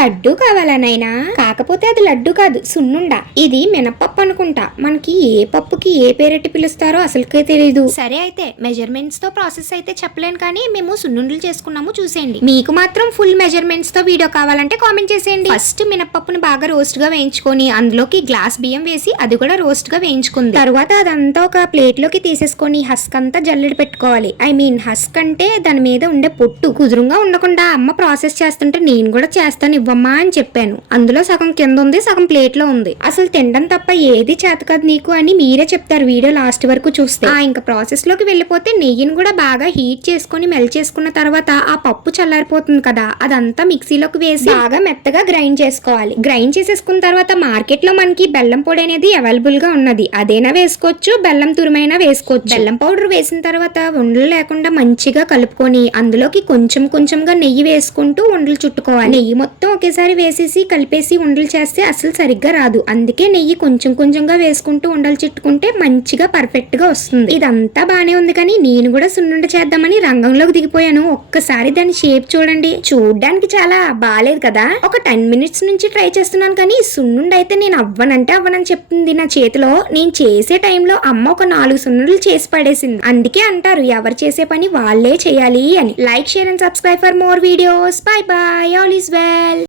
లడ్డు కావాలా నైనా? కాకపోతే అది లడ్డు కాదు, సున్నుండ. ఇది మినపప్పు అనుకుంటా. మనకి ఏ పప్పుకి ఏ పేరెట్టి పిలుస్తారో అసలుకే తెలీదు. సరే అయితే మెజర్మెంట్స్ తో ప్రాసెస్ అయితే చెప్పలేను, కానీ మేము సున్నుండలు చేసుకున్నాము, చూసేయండి. మీకు మాత్రం ఫుల్ మెజర్మెంట్స్ తో వీడియో కావాలంటే కామెంట్ చేసేయండి. ఫస్ట్ మినపప్పుని బాగా రోస్ట్ గా వేయించుకొని అందులోకి గ్లాస్ బియ్యం వేసి అది కూడా రోస్ట్ గా వేయించుకుంది. తర్వాత అదంతా ఒక ప్లేట్ లోకి తీసేసుకొని హస్క్ అంతా జల్లెడ పెట్టుకోవాలి. ఐ మీన్ హస్క్ అంటే దాని మీద ఉండే పొట్టు కుదురుగా ఉండకుండా అమ్మ ప్రాసెస్ చేస్తుంటే నేను కూడా చేస్తాను ఇవ్వమ్మా అని చెప్పాను. అందులో సగం కింద ఉంది, సగం ప్లేట్ లో ఉంది. అసలు తినడం తప్ప ఏది చేత కాదు నీకు అని మీరే చెప్తారు వీడియో లాస్ట్ వరకు చూస్తే. ఇంకా ప్రాసెస్ లోకి వెళ్ళిపోతే నెయ్యిని కూడా బాగా హీట్ చేసుకుని మెల్ట్ చేసుకున్న తర్వాత ఆ పప్పు చల్లారిపోతుంది కదా, అదంతా మిక్సీలోకి వేసి బాగా మెత్తగా గ్రైండ్ చేసుకోవాలి. గ్రైండ్ చేసేసుకున్న తర్వాత మార్కెట్ లో మనకి బెల్లం పొడి అనేది అవైలబుల్ గా ఉన్నది, అదైనా వేసుకోవచ్చు, బెల్లం తురుమైనా వేసుకోవచ్చు. బెల్లం పౌడర్ వేసిన తర్వాత ఉండలు లేకుండా మంచిగా కలుపుకొని అందులోకి కొంచెం కొంచెంగా నెయ్యి వేసుకుంటూ ఉండలు చుట్టుకోవాలి. నెయ్యి మొత్తం ఒకేసారి వేసేసి కలిపేసి ఉండలు చేస్తే అసలు సరిగ్గా రాదు. అందుకే నెయ్యి కొంచెం కొంచెంగా వేసుకుంటూ ఉండలు చుట్టుకుంటే మంచిగా పర్ఫెక్ట్ గా వస్తుంది. ఇదంతా బానే ఉంది, కానీ నేను కూడా సున్నుండ చేద్దామని రంగంలోకి దిగిపోయాను. ఒక్కసారి దాని షేప్ చూడండి, చూడ్డానికి చాలా బాలేదు కదా. ఒక 10 మినిట్స్ నుంచి ట్రై చేస్తున్నాను, కానీ సున్నుండ అయితే నేను అవ్వనంటే అవ్వనని చెప్తుంది నా చేతిలో. నేను చేసే టైంలో అమ్మ ఒక 4 సున్నుండలు చేసి పడేసింది. అందుకే అంటారు ఎవరు చేసే పని వాళ్ళే చేయాలి అని. Like, share and subscribe for more videos. By by, all is well.